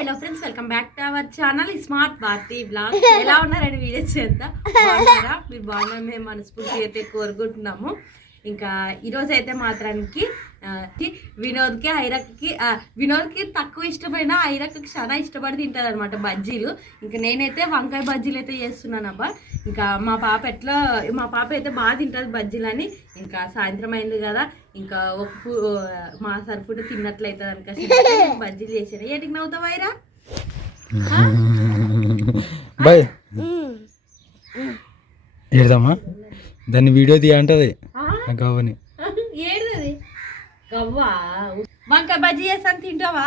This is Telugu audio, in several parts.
Hello friends welcome back to our channel smart Bharathi blog ఎలా ఉన్నారండి? వీడియో చేద్దాం. బాగున్నారా? మీరు బాగున్నారు మేము మనస్ఫూర్తి అయితే కోరుకుంటున్నాము. ఇంకా ఈరోజు అయితే మాత్రానికి వినోద్కి ఐరక్కి వినోద్కి తక్కువ ఇష్టమైన ఐరక్కి చాలా ఇష్టపడి తింటుంది అనమాట బజ్జీలు. ఇంకా నేనైతే వంకాయ బజ్జీలు అయితే చేస్తున్నాను అబ్బా. ఇంకా మా పాప ఎట్లా మా పాప అయితే బాగా తింటుంది బజ్జీలని. ఇంకా సాయంత్రం అయింది కదా ఇంకా ఒక మా సరిఫుడ్ తిన్నట్లయితే అనుక బజ్జీలు చేసాను. ఏటికి నవ్వుతావు ఐరా? బాయ్. దాన్ని వీడియో తీయంటది? గవ్వని. ఏడుది గవ్వా? వంకాయ బజ్జీ చేస్తాను తింటావా?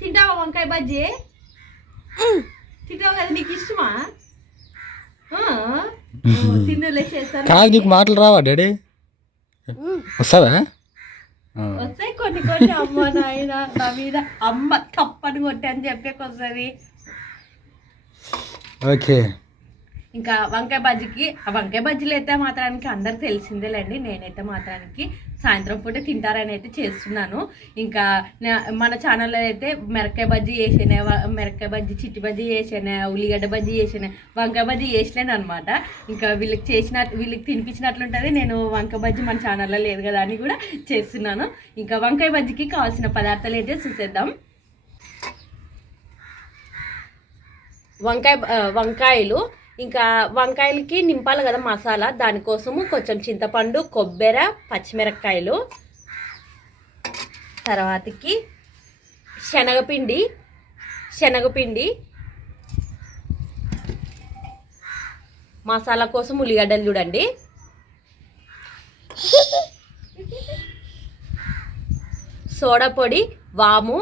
తింటావా వంకాయ బజ్జీ? తింటావు కదా నీకు ఇష్టమా? తిందులే చేస్తాను. కాదు నీకు మాటలు రావా డాడీ? వస్తావా. వస్తాయి కొన్ని కొన్ని అమ్మ నాయన నా మీద. అమ్మ తప్పని కొట్టి అని చెప్పేకొస్తుంది ఓకే. ఇంకా వంకాయ బజ్జీకి ఆ వంకాయ బజ్జీలు అయితే మాత్రానికి అందరికి తెలిసిందేలేండి. నేనైతే మాత్రానికి సాయంత్రం పూట తింటారని అయితే చేస్తున్నాను. ఇంకా మన ఛానల్లో అయితే మిరకాయ బజ్జీ వేసాను మిరకాయ బజ్జీ చిట్టి బజ్జీ చేసానే ఉల్లిగడ్డ బజ్జీ వేసాను వంకాయ బజ్జీ చేసినాను అనమాట ఇంకా వీళ్ళకి చేసిన వీళ్ళకి తినిపించినట్లుంటుంది. నేను వంకాయ బజ్జీ మన ఛానల్లో లేదు కదా అని కూడా చేస్తున్నాను. ఇంకా వంకాయ బజ్జీకి కావాల్సిన పదార్థాలు అయితే చూసేద్దాం. వంకాయ వంకాయలు ఇంకా వంకాయలకి నింపాలి కదా మసాలా. దానికోసము కొంచెం చింతపండు కొబ్బరి పచ్చిమిరపకాయలు. తర్వాతకి శనగపిండి శనగపిండి. మసాలా కోసం ఉల్లిగడ్డలు చూడండి. సోడా పొడి వాము.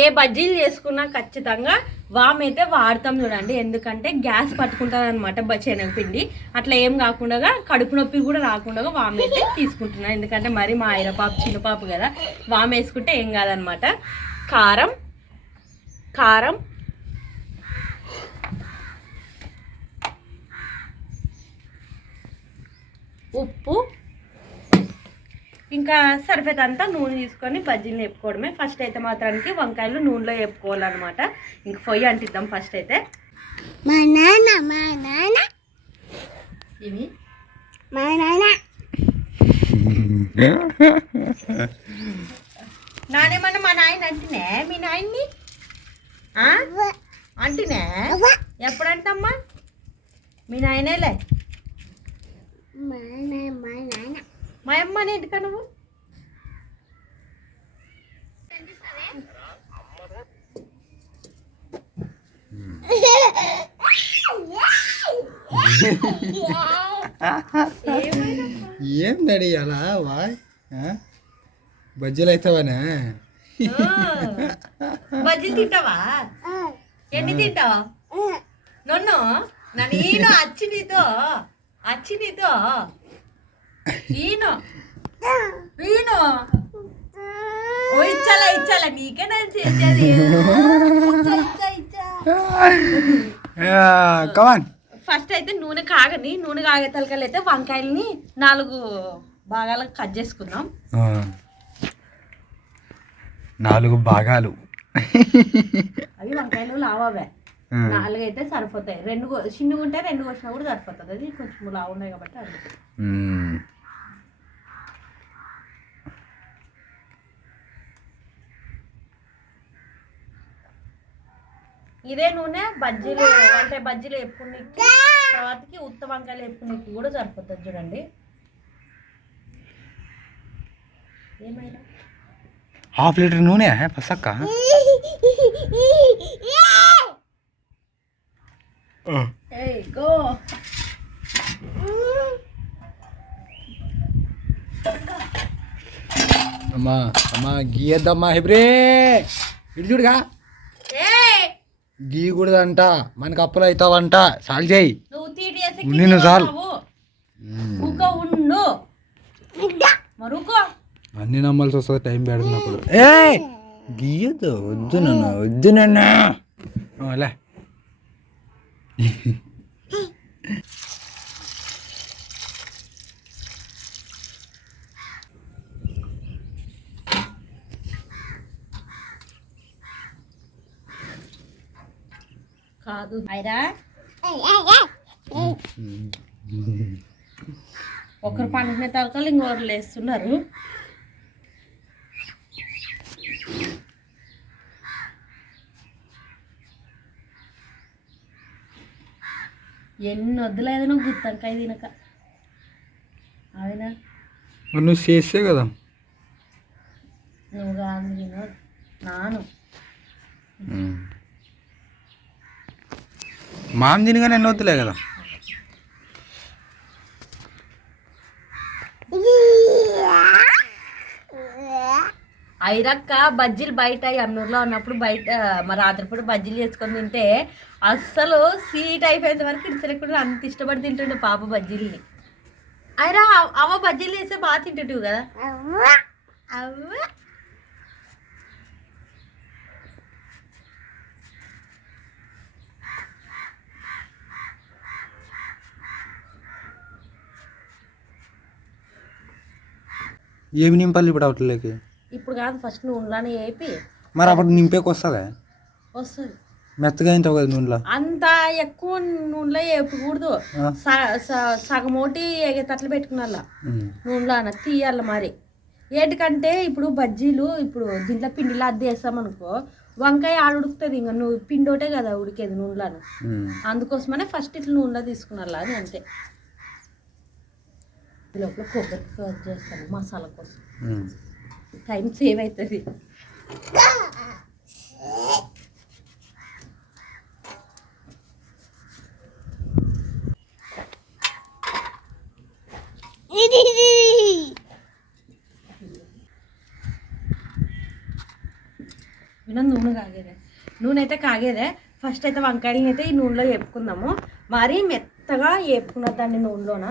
ఏ బజ్జీలు చేసుకున్నా ఖచ్చితంగా వామ్ అయితే వాడతాం చూడండి. ఎందుకంటే గ్యాస్ పట్టుకుంటుంది అనమాట శనగపిండి. అట్లా ఏం కాకుండా కడుపు నొప్పి కూడా రాకుండా వామ్ అయితే తీసుకుంటున్నాను ఎందుకంటే మరి మా ఆయన పాప చిన్నపాప కదా వామ్ వేసుకుంటే ఏం కాదనమాట కారం కారం ఉప్పు ఇంకా సరిపోయేదంతా నూనె తీసుకొని బజ్జీలు వేపుకోవడమే. ఫస్ట్ అయితే మాత్రానికి వంకాయలు నూనెలో వేపుకోవాలన్నమాట. ఇంక పొయ్యి అంటిద్దాం ఫస్ట్ అయితే. మా నాన్న మా నాన్న. ఇవి? మా నాన్న. నానేమన్నా మా నాయన అంటినే? మీ నాయన్ని? అంటినే? ఎప్పుడంటమ్మా మీ నాయనేలే మా నాన్న మా నాన్న మా అమ్మని ఎందుక నువ్వు ఏం డాడీ అలా వాయ్ ఆ? బజ్జీలు అవుతావానే ఓ, బజ్జీలు తింటావా ఎన్ని తింటావా నన్ను నన్ను ఈయన అచ్చి ఈయన ఈయన ఓ ఇచ్చాలా ఇచ్చాలా? నీకే నేను చేసేది. కమాన్ ఫస్ట్ అయితే నూనె కాగని నూనె కాగే తలకలు అయితే వంకాయలని నాలుగు భాగాలకు కట్ చేసుకుందాం. నాలుగు భాగాలు. అవి వంకాయలు లావవే. ఆ. నాలుగు అయితే సరిపోతాయి. రెండు చిన్నగా ఉంటే రెండు వచ్చినా కూడా సరిపోతుంది. అది కొంచెం లావు ఉన్నాయి కాబట్టి అది. ఇదే నూనె బజ్జీలు అంటే బజ్జీలు వేపుకునేకి తర్వాతకి ఉత్త వంకాయలు వేపుకునేకి కూడా సరిపోతుంది చూడండి. ఏమైనా? హాఫ్ లీటర్ నూనె పసక్క? ఏయ్ గో. అమ్మా అమ్మా గీయద్దమ్మా హిబ్రే. ఇటు చూడుగా. గీయకూడదంట మనకి అప్పులు అవుతావంట. సాల్ చేయి. నిన్ను మరుకో. అన్ని నమ్మాల్సి వస్తుంది టైం పెడుతున్నప్పుడు. ఏ గీయద్దు వద్దు నన్ను వద్దు నన్ను. అలా కాదు. అయిరా? ఒకరు పండుకునే తలకలు ఇంకొకరు లేస్తున్నారు. ఎన్ని వద్దులేదు నువ్వు గుత్తంకాయ తినక. అవునా? నువ్వు చేస్తే కదా. నువ్వు కాదు నేను. నాను మామ తినగానే ఎన్ని వద్దులే కదా? ఐరక్క బజ్జీలు బయట అన్నూరులో ఉన్నప్పుడు బయట మా రాత్రిపూట బజ్జీలు చేసుకొని తింటే అస్సలు సీట్ అయిపోయేంత వరకు ఇడిసలేకుండా అంత ఇష్టపడి తింటుండే పాప బజ్జీలని. అయినా అవ బజ్జీలు వేస్తే బాగా తింటుంటివి కదా? అవ్వ. ఏమి నింపాలి ఇప్పుడు అవట్లేకి ఇప్పుడు కాదు ఫస్ట్ నూనెలోనే వేపి మరి అప్పుడు నింపేకి వస్తుందా? వస్తుంది. మెత్తగా అవుతావు కదా నూనెలో? అంత ఎక్కువ నూనెలో వేపకూడదు. సగం ఒకటి ఎగేటట్లు పెట్టుకున్నా. నూనెలో తీయాలి మరి. ఏంటికంటే ఇప్పుడు బజ్జీలు ఇప్పుడు దీంట్లో పిండిలో అద్దె వేస్తామనుకో వంకాయ ఆడ ఉడుకుతుంది ఇంకా నువ్వు పిండి ఒకటే కదా ఉడికేది నూనెలో. అందుకోసమనే ఫస్ట్ ఇట్లా నూనెలో తీసుకున్నారు అది అంతే. లోపల కొబ్బరి కట్ చేస్తాను మసాలా కోసం. టైం సేవ్ అవుతుంది నూనె కాగేదే. నూనె అయితే కాగేదే. ఫస్ట్ అయితే వంకాయలని అయితే ఈ నూనెలో వేపుకుందాము మరీ మెత్తగా వేపుకున్న దాన్ని నూనెలోన?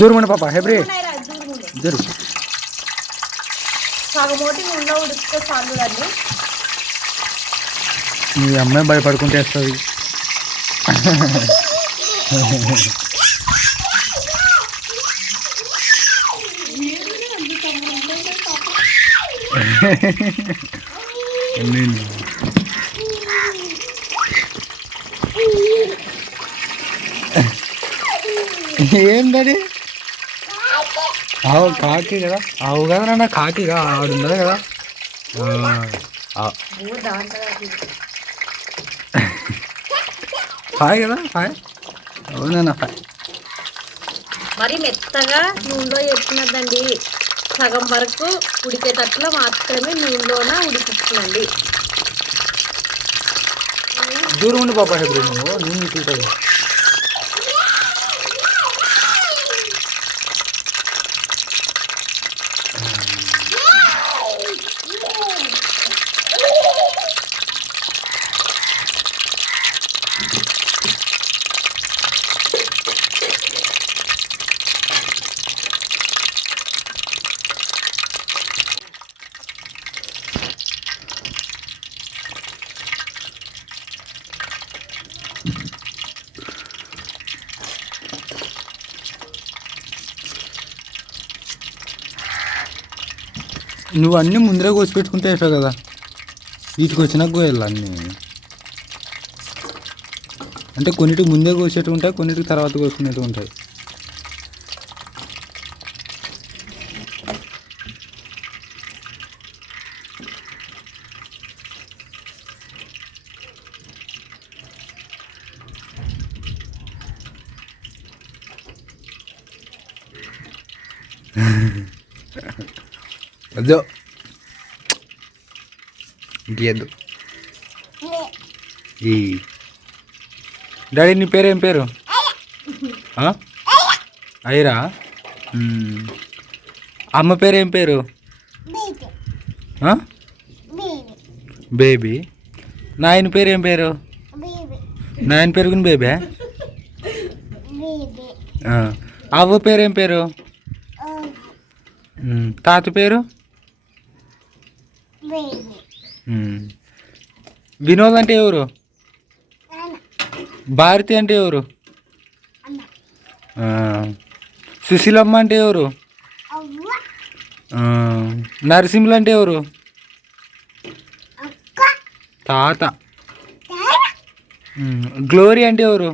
దూరం ఉండు పాప హెబ్రి. దూరం ఉండు. జరు సగం ఒకటి నూనెలో ఉడికితే చాలు దాన్ని. మీ అమ్మాయి భయపడుకుంటే వేస్తుంది నేను ఆవు కాకి కదా. ఆవు కదా నాన్న ఆడున్నది కదా. ఆ, ఆ. ఓ దాంట్లో అది. హాయ్ కదా హాయ్. అవునా హాయ్. మరి మెత్తగా నూనెలో వేసుకున్నదండి సగం వరకు ఉడికేటట్లు మాత్రమే నూనెలోన ఉడికించుకునండి దూరం ఉండి పాప నువ్వు. నేను నువ్వు అన్నీ ముందరే కోసి పెట్టుకుంటే అయిపోయావు కదా? వీటికి వచ్చినాక కోయాలి అన్నీ? అంటే కొన్నిటికి ముందే కోసేట్టు ఉంటాయి కొన్నిటికి తర్వాత కోసుకునేట్టు ఉంటాయి అదో ఇంకేద్దు ఈ డాడీ నీ పేరు ఏం పేరు? మ్మ్. అమ్మ పేరు ఏం పేరు? బేబీ. నాయన పేరు ఏం పేరు? నాయన పేరు బేబీ? అవ్వ పేరు ఏం పేరు. తాత పేరు. వినోద్ అంటే ఎవరు? భారతి అంటే ఎవరు? సుశీలమ్మ అంటే ఎవరు? నరసింహులు అంటే ఎవరు? తాత. గ్లోరీ అంటే ఎవరు.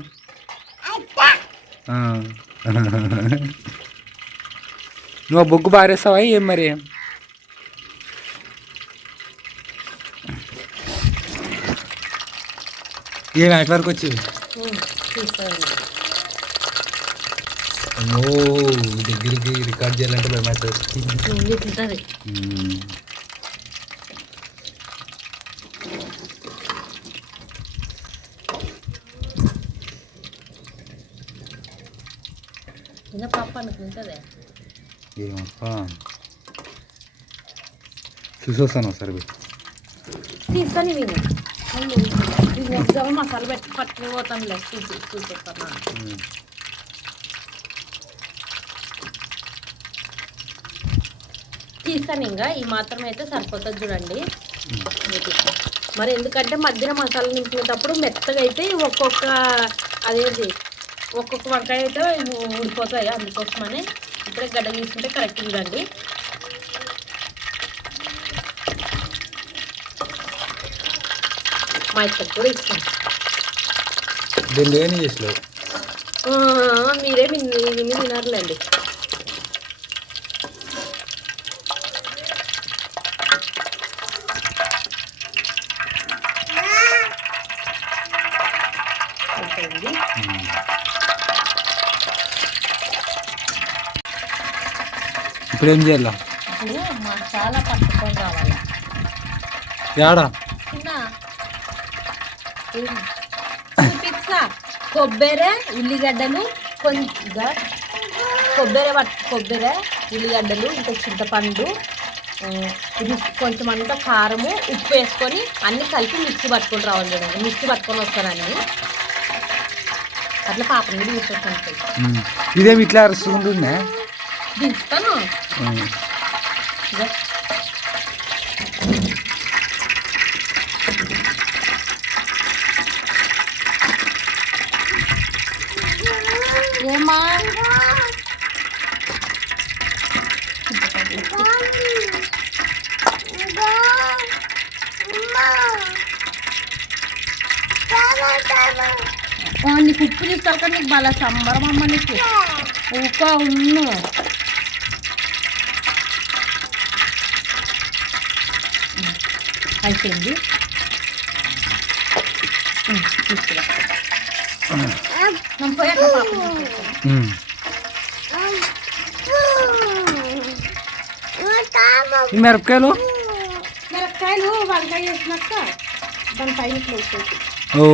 నువ్వు బొగ్గు బారేస్తావా ఏం మరి? ఏం అటు వరకు వచ్చి ఓ దగ్గరికి రికార్డ్ చేయాలంటే భయమవుతుంది ఇట్లుంటుంది చిన్న పప్పు అనుకుంటుంది ఏమప్పా చూసొస్తాను ఒకసారి. పోయి. తీసుకొని విను మసాలా పెట్టి పట్టుకుని పోతాంలే చూసి చూసేస్తాను తీస్తాను ఇంకా ఈ మాత్రం అయితే సరిపోతుంది చూడండి. మరి ఎందుకంటే మధ్యన మసాలా నింపినప్పుడు మెత్తగా అయితే ఒక్కొక్క అదేది ఒక్కొక్క వంకాయ అయితే ఊడిపోతాయి అందుకోసమని. ఇప్పుడే గడ్డ తీసుకుంటే కరెక్ట్ చూడండి. మా ఇద్దరు కూడా ఇస్తాం దీన్ని ఏం చేసలేవు ఆ, మీరే విని విని వినర్లేండి అయిపోయింది. ఇప్పుడు ఏం చేయాలా పట్టుకొని రావాలి యాడా? చిన్న చూపిస్తా. కొబ్బరి ఉల్లిగడ్డలు కొంచెంగా కొబ్బరి కొబ్బరి ఉల్లిగడ్డలు ఇంకా చింతపండు ఇది కొంచెం అంతా కారము ఉప్పు వేసుకొని అన్ని కలిపి మిక్సీ పట్టుకొని రావాలి చూడండి. మిక్సీ పట్టుకొని వస్తాను అన్ని అట్లా పాపం కూడా తీసుకొస్తాను. ఇదేమి ఇట్లా అరుస్తుంటుందే దించుతాను ఉమ్. ఇదో. ఏమా ఓ, నీకు ఉప్పు తీసుకోవాలి కానీ నీకు బాగా సంబరం అమ్మ నీకు ఊక ఉన్ను అయిపోయింది ఉమ్, తీసుకురా నేను పోయి అక్కడ పాపం తీసుకొస్తాను. ఉమ్. ఈ మిరపకాయలు మిరపకాయలు వంకాయ వేసినాక దాని పైన ఇట్లా వేసేసి. ఓ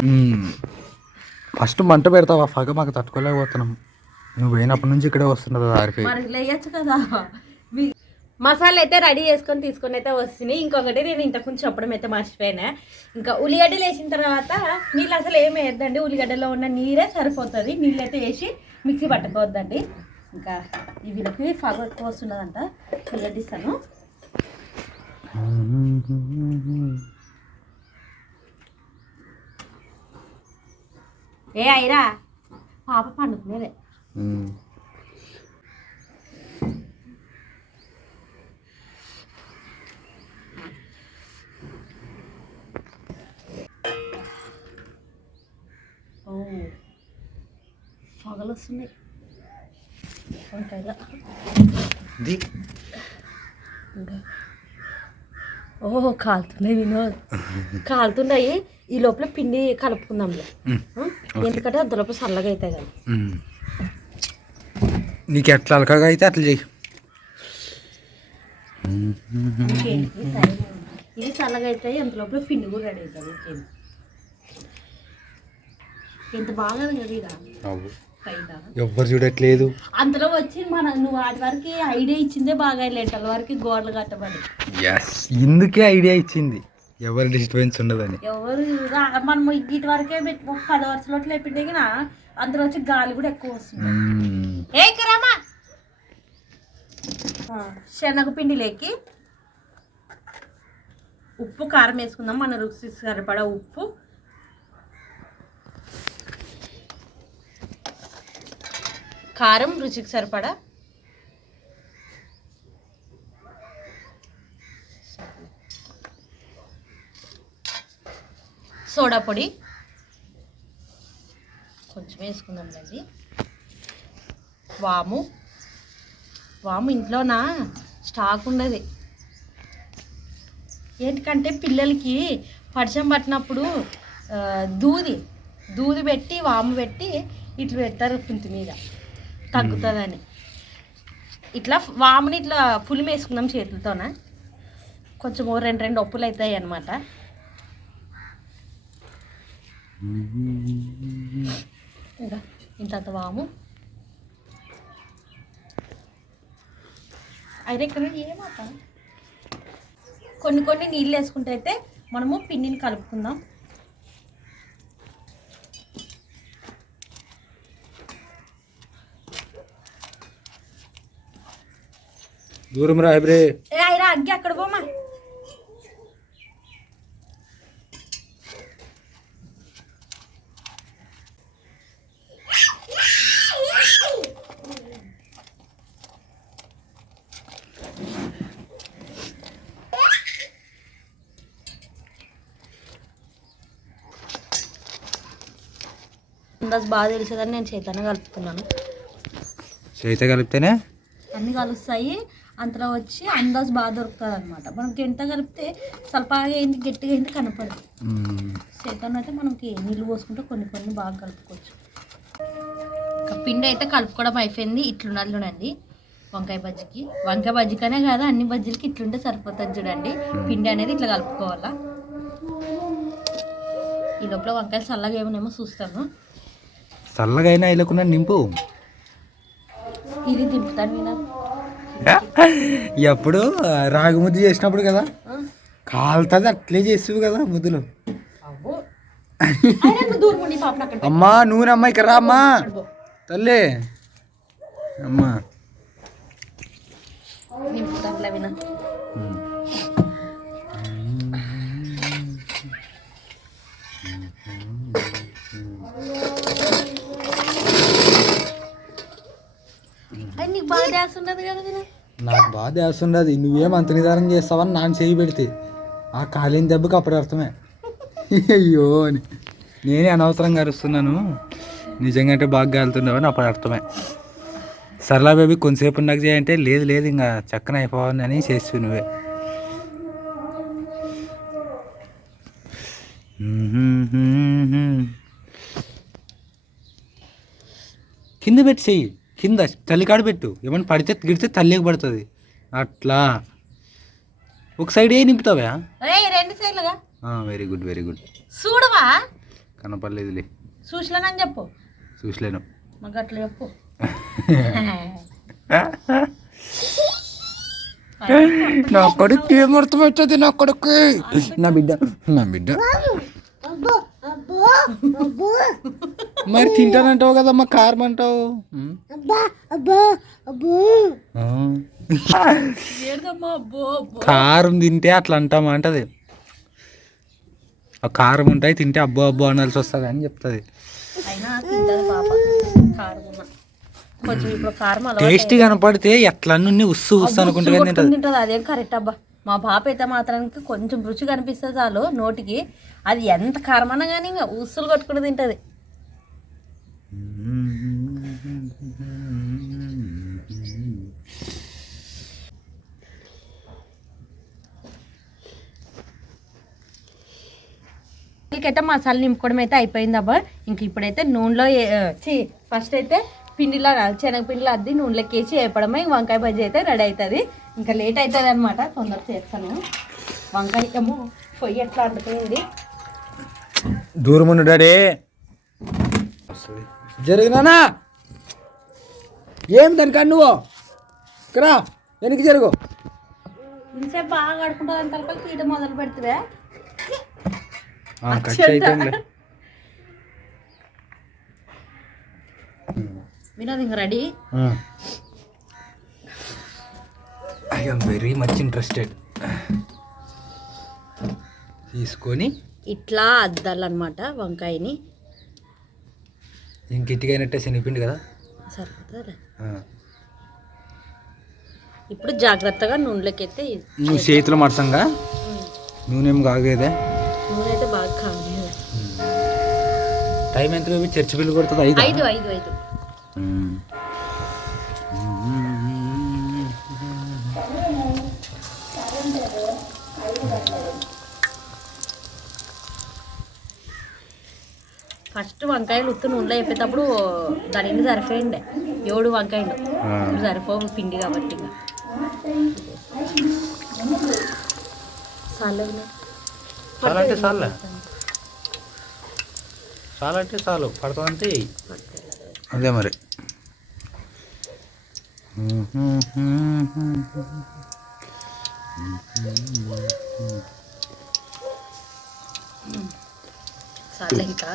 ఫస్ట్ మంట పెడతావా? పగ మాకు తట్టుకోలేకపోతున్నాం. నువ్వు పోయినప్పటి నుంచి ఇక్కడే వస్తున్నది మరి లేయచ్చు కదా. మసాలా అయితే రెడీ చేసుకొని తీసుకొని అయితే వస్తున్నాయి ఇంకొకటి నేను ఇంతకుముందు చెప్పడం అయితే మర్చిపోయినా. ఇంకా ఉల్లిగడ్డలు వేసిన తర్వాత నీళ్ళు అసలు ఏమి వేయద్దండి. ఉల్లిగడ్డలో ఉన్న నీరే సరిపోతుంది. నీళ్ళు అయితే వేసి మిక్సీ పట్టుకోవద్దండి. ఇంకా వీళ్ళకి ఫగ ఎక్కువ వస్తున్నదంట. ఉల్లిగడ్డిస్తాను ఏ అయిరా పాప పండుకునేదే ఉమ్. ఓ పొగలు వస్తున్నాయి వంకాయలో ఇది ఇంకా ఓ కాలుతున్నాయి వినోద్. కాలుతున్నాయి. ఈ లోపల పిండి కలుపుకుందాంలే? ఎందుకంటే అంత లోపల చల్లగా అవుతాయి కదా. నీకు ఎట్లా అలకగా అయితే అట్లా చెయ్యి. ఇది చల్లగా అవుతాయి అంత లోపల పిండి కూడా రెడీ అవుతుంది ఎంత బాగా కదా ఎవ్వరు చూడట్లేదు. అంతలో వచ్చి మన నువ్వు వాటి వరకు ఐడియా ఇచ్చిందే బాగా లెంటల వరకు గోడలు కట్టబడి ఎస్ ఇందుకే ఐడియా ఇచ్చింది. ఎవరి డిస్టర్బెన్స్ ఉండదని. ఎవరు మనం ఇటు వరకే పెట్టి ఒక పది వరుసలో లేపిండే కదా అందులో వచ్చి గాలి కూడా ఎక్కువ వస్తుంది. ఉమ్. ఏ కరామా శనగపిండి లేకి ఉప్పు కారం వేసుకుందాం. మన రుచి సరిపడా ఉప్పు. కారం రుచికి సరిపడా? సోడా పొడి. కొంచెం వేసుకుందాం అండి వాము. వాము ఇంట్లోనా? స్టాక్ ఉండదు. ఏంటికంటే పిల్లలకి పరిచయం పట్టినప్పుడు దూది. దూది పెట్టి వాము పెట్టి ఇట్లా పెడతారు పుంతి మీద. తగ్గుతుందని. ఇట్లా వాముని ఇట్లా పులిమి వేసుకుందాం చేతులతోన. కొంచెం రెండు రెండు ఒప్పులు అవుతాయి అనమాట ఇంకా ఇంత వాము. అయితే ఇక్కడ ఏమాట కొన్ని కొన్ని నీళ్ళు వేసుకుంటే అయితే మనము పిండిని కలుపుకుందాం. దూరం రా హైబ్రే ఏ అగ్గి అక్కడ పోమా. అందాజ్ బాగా తెలిసేదని నేను చేతనే కలుపుతున్నాను. చేత కలిపితేనే? అన్నీ కలుస్తాయి. అంతలో వచ్చి అందాజ్ బాగా దొరుకుతుంది అనమాట మనకి ఎంత కలిపితే సల్పాగా అయింది గట్టిగా అయింది కనపడదు. సేతన్ అయితే మనకి నీళ్ళు పోసుకుంటే కొన్ని కొన్ని బాగా కలుపుకోవచ్చు. పిండి అయితే కలుపుకోవడం అయిపోయింది చూడండి వంకాయ బజ్జీకి. వంకాయ బజ్జీకనే కాదు అన్ని బజ్జీలకి ఇట్లుంటే సరిపోతుంది చూడండి. పిండి అనేది ఇట్లా కలుపుకోవాలా. ఈ లోపల వంకాయలు చల్లగా ఏమనేమో చూస్తాను. చల్లగా అయినా నింపు. ఇది దింపుతాను నేను. ఎప్పుడు రాగి ముద్ద చేసినప్పుడు కదా. కాలుతుంది అట్లే చేసేవి కదా ముద్దులు. అమ్మా నూనె అమ్మ ఇక్కడ అమ్మా. తల్లి. అమ్మా. నాకు బాగా ధ్యాస ఉండదు. నువ్వేం అంత నిదానం చేస్తావని నాన్న చేయి పెడితే ఆ కాలిన దెబ్బకి అప్పుడు అర్థమే. అయ్యో అని. నేనే అనవసరంగా అరుస్తున్నాను. నిజంగా అంటే బాగా కాలుతుండవని అప్పుడు అర్థమే. సరళా బేబీ కొంతసేపు నాకు చేయంటే లేదు లేదు ఇంకా చక్కన అయిపోవని అని చేస్తు నువ్వే. కింద పెట్టి చెయ్యి. కింద తల్లికాడ పెట్టు. ఏమన్నా పడితే గిడితే తల్లికి పడుతుంది. అట్లా. ఒక సైడ్ ఏ నింపుతావా? రెండు సైడ్లుగా వెరీ గుడ్ వెరీ గుడ్ చూడవా? కనపడలేదులే. చూసలేనని చెప్పు. చూసలేను. మాకు అట్లా చెప్పు. నా కొడుకు ఏం అర్థమవుతుంది నా కొడుకు నా బిడ్డ. నా బిడ్డ. అబ్బో అబ్బో అబ్బో. మరి తింటానంటావు కదమ్మా కారం అంటావు? కారం తింటే అట్లా అంటామా అంటది. ఆ కారం ఉంటాయి తింటే అబ్బో అబ్బో అనాల్సి వస్తుంది అని చెప్తుంది. అయినా తింటది పాప కారం ఉన్న. కొంచెం ఇప్పుడు కారం అలవాటు టేస్టీ కనపడితే ఎట్లా నుండి ఉస్సు ఉస్సు అనుకుంటే కానీ తింటది. తింటుంది అదేం కరెక్ట్ అబ్బా. మా పాప అయితే మాత్రానికి కొంచెం రుచి కనిపిస్తుంది చాలు నోటికి అది ఎంత కారమన్నా కానీ ఉస్సులు కొట్టుకుని తింటది. అయితే మసాలా నింపుకోవడం అయితే అయిపోయింది అబ్బా. ఇంక ఇప్పుడైతే నూనెలో ఫస్ట్ అయితే పిండిలో శనగపిండిలో అద్ది నూనెలోకి వేసి వేపడమే వంకాయ బజ్జీ అయితే రెడీ అవుతుంది ఇంకా లేట్ అవుతుంది అనమాట తొందర చేస్తాను. వంకాయ ఏమో పొయ్యి ఎట్లా అంటుతుంది? దూరం ఉండు డాడీ జరిగినానా ఏం దానికి నువ్వు? ఇక్కడ వెనక్కి జరుగు. ఇంతసేపు బాగా అంత తర్వాత తీయడం మొదలు అయిపోయింది వినోద్ ఇంక ready? I am very much interested తీసుకొని ఇట్లా అద్దాలన్నమాట వంకాయని. ఇంక ఇటుకైనట్టే శనిపిండి కదా? సరిపోతుంది. ఇప్పుడు జాగ్రత్తగా నూనెలోకి అయితే నువ్వు చేతిలో మడసంగా? నూనెం కాగేదే? నూనె అయితే బాగా కాగలేదు టైం ఎంత? చర్చి బిల్లు కొడుతుంది? ఐదు? ఐదు ఐదు ఫస్ట్ వంకాయలు ఉత్తు నూనెలో అయిపోయేటప్పుడు దాని నిండా సరిపోయిండే. ఏడు వంకాయలు. సరిపోవు పిండి కాబట్టి ఇంకా. చాలు చాలా అంటే చాలే చాలా అంటే చాలు పడుతుందంటే అదే మరి. చాలు ఇంకా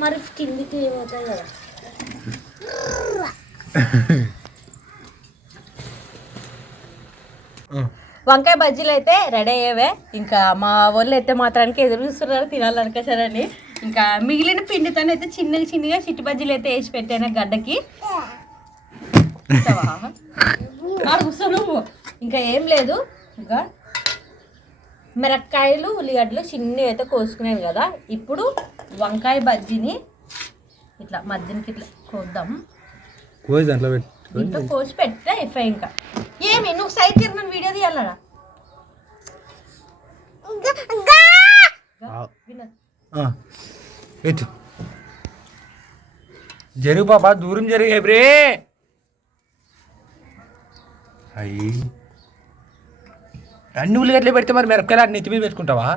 మరి కిందికి కదా. వంకాయ బజ్జీలు అయితే రెడీ అయ్యేవే. ఇంకా మా వాళ్ళు అయితే మాత్రానికి ఎదురు చూస్తున్నారు తినాలనుకోసారని ఇంకా మిగిలిన పిండితో అయితే చిన్నగా చిన్నగా చిట్టి బజ్జీలు అయితే వేసి పెట్టాను గడ్డకి? ఆడ కూర్చో నువ్వు. ఇంకా ఏం లేదు. ఇంకా మిరపకాయలు ఉల్లిగడ్డలు చిన్నవి అయితే కోసుకునేవి కదా. ఇప్పుడు వంకాయ బజ్జీని ఇట్లా మధ్యనికి ఇట్లా కోద్దాం. కోసి దాంట్లో పెట్టు దీంట్లో కోసి పెట్టే అయిపోయి ఇంకా. ఏమి నువ్వు సైడ్ తిరిగిన వీడియో తీయాలరా? జరుగు పాప దూరం జరిగే బ్రే అయ్యి. అన్ని ఉల్లిగడ్డలు పెడితే మరి మిరపకాయలు అన్ని నెత్తి మీద పెట్టుకుంటావా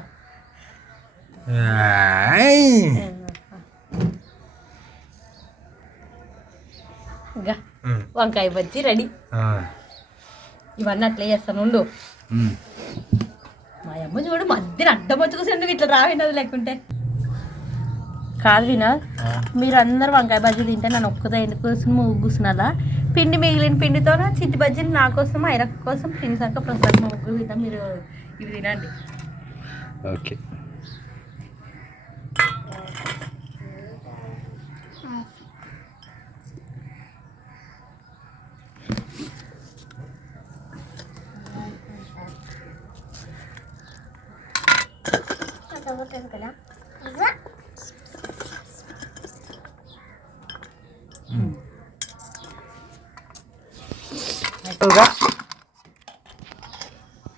వంకాయ బజ్జీ రెడీ. ఇవన్నీ అట్లే చేస్తాను ఉండు. మా అమ్మ చూడు మధ్యన అడ్డం వచ్చి కూర్చొని నువ్వు ఇట్లా రావినది లేకుంటే? కాదు వినోద్ ఆ, మీరు అందరు వంకాయ బజ్జీ తింటే నన్ను ఒక్కదా ఎందుకు కూర్చుని కూర్చున్నారా పిండి మిగిలిన పిండితో చిట్టి బజ్జీలు నా కోసం ఐరక్ కోసం? తినేసాక ప్రస్తుతం మా ముగ్గురు తింటాం మీరు ఇవి తినండి. ఓకే.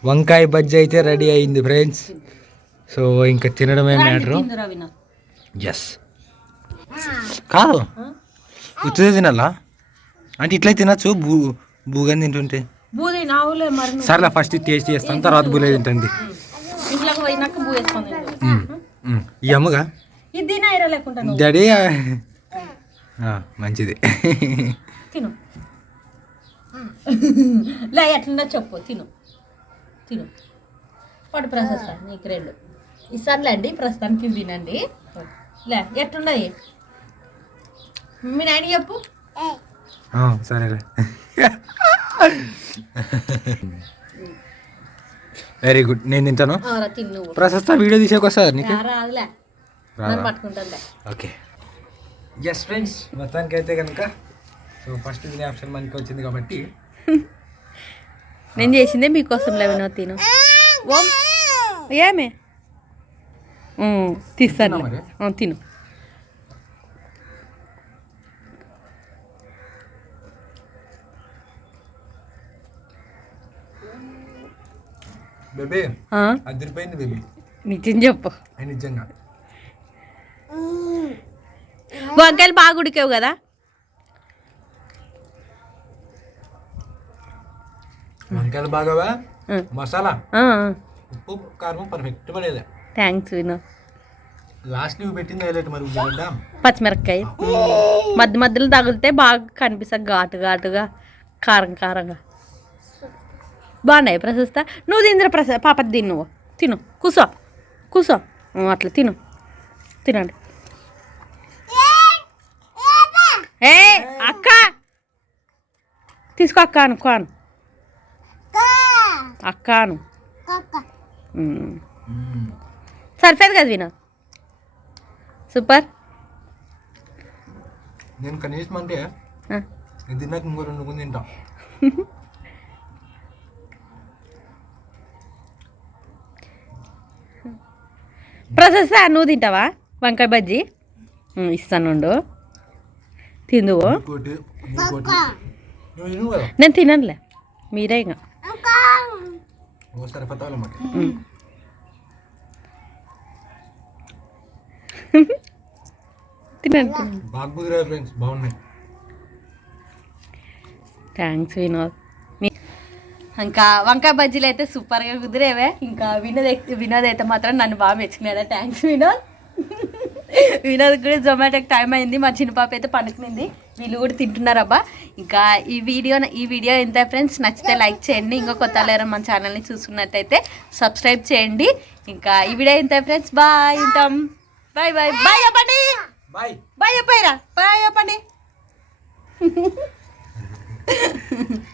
వంకాయ బజ్జీ అయితే రెడీ అయింది ఫ్రెండ్స్. సో ఇంకా తినడమే మ్యాటరు. ఎస్ కాదు. ఉత్తదే తినాలా? అంటే ఇట్లా తినచ్చు బూ బూగని తింటుంటే. సర్లే ఫస్ట్ టేస్ట్ చేస్తాను తర్వాత బూలే తింటుంది. ఈ అమ్మగా? డాడీ మంచిది. తిను. లే ఎట్లుందో చెప్పు తిను. తిను. పడు ప్రస్తుతం నీకు రెండు. ఇస్తానులేండి ప్రస్తుతానికి ఇది తినండి. లే ఎట్లున్నాయి? మీ నాయన చెప్పు. సరేలే. వెరీ గుడ్ నేను తింటాను? ప్రశస్త వీడియో తీసేకొస్తారు నీకు? ఓకే ఎస్ ఫ్రెండ్స్ మొత్తానికి అయితే కనుక సో ఫస్ట్ తినే ఆప్షన్ మనకి వచ్చింది కాబట్టి నేను చేసిందే మీకోసం లేవనో తిను. ఓం. ఏమే తీస్తాను. తిను. బేబీ అదిరిపోయింది బేబీ. నిజం చెప్పు. నిజంగా. వంకాయలు బాగా ఉడికావు కదా? వంకాయలు బాగావా ఆ, మసాలా ఉప్పు కారం పర్ఫెక్ట్ పడేది థ్యాంక్స్ వినో లాస్ట్ నువ్వు పెట్టింది హైలైట్ మరి పచ్చిమిరపకాయ మధ్య మధ్యలో తగిలితే బాగా కనిపిస్తుంది ఘాటు ఘాటుగా కారం కారంగా బాగున్నాయి ప్రశస్త నువ్వు తిందిరా ప్రస పాప తిను నువ్వు తిను కూసో కూసో అట్లా తిను తినండి ఏ అక్క తీసుకో అక్క అను కాను అక్క అను ఉమ్. సరిపోదు కదా వినోద్ సూపర్. నేను కనీసం అంటే. ఇది తిన్నాక ఇంకో రెండు గుంజి తింటాం. ప్రొసెస్ నువ్వు తింటావా? వంకాయ బజ్జీ? ఇస్తానుండు తిందువు. నేను తిననులే. మీరే ఇంకా. ఓ సరిపోతావు అన్నమాట ఉమ్. తినండి తినండి బాగా కుదిరారు ఫ్రెండ్స్ బాగున్నాయి థ్యాంక్స్ వినోద్ ఇంకా వంకాయ బజ్జీలు అయితే సూపర్గా కుదిరేవే ఇంకా వినోద్ వినోద్ అయితే మాత్రం నన్ను బాగా మెచ్చుకున్నాడా థ్యాంక్స్ వినోద్ వినోద్ కూడా జొమాటోకి టైం అయింది మా చిన్న పాప అయితే పండుకునింది వీళ్ళు కూడా తింటున్నారబ్బా. ఇంకా ఈ వీడియో ఈ వీడియో ఎంత ఫ్రెండ్స్? నచ్చితే లైక్ చేయండి. ఇంకా కొత్త లేరు మన ఛానల్ని చూసుకున్నట్టయితే సబ్స్క్రైబ్ చేయండి. ఇంకా ఈ వీడియో ఎంత ఫ్రెండ్స్? బాయ్ ఉంటాం. Bye bye. బాయ్ చెప్పండి బాయ్. బాయ్ చెప్పారా బాయ్ చెప్పండి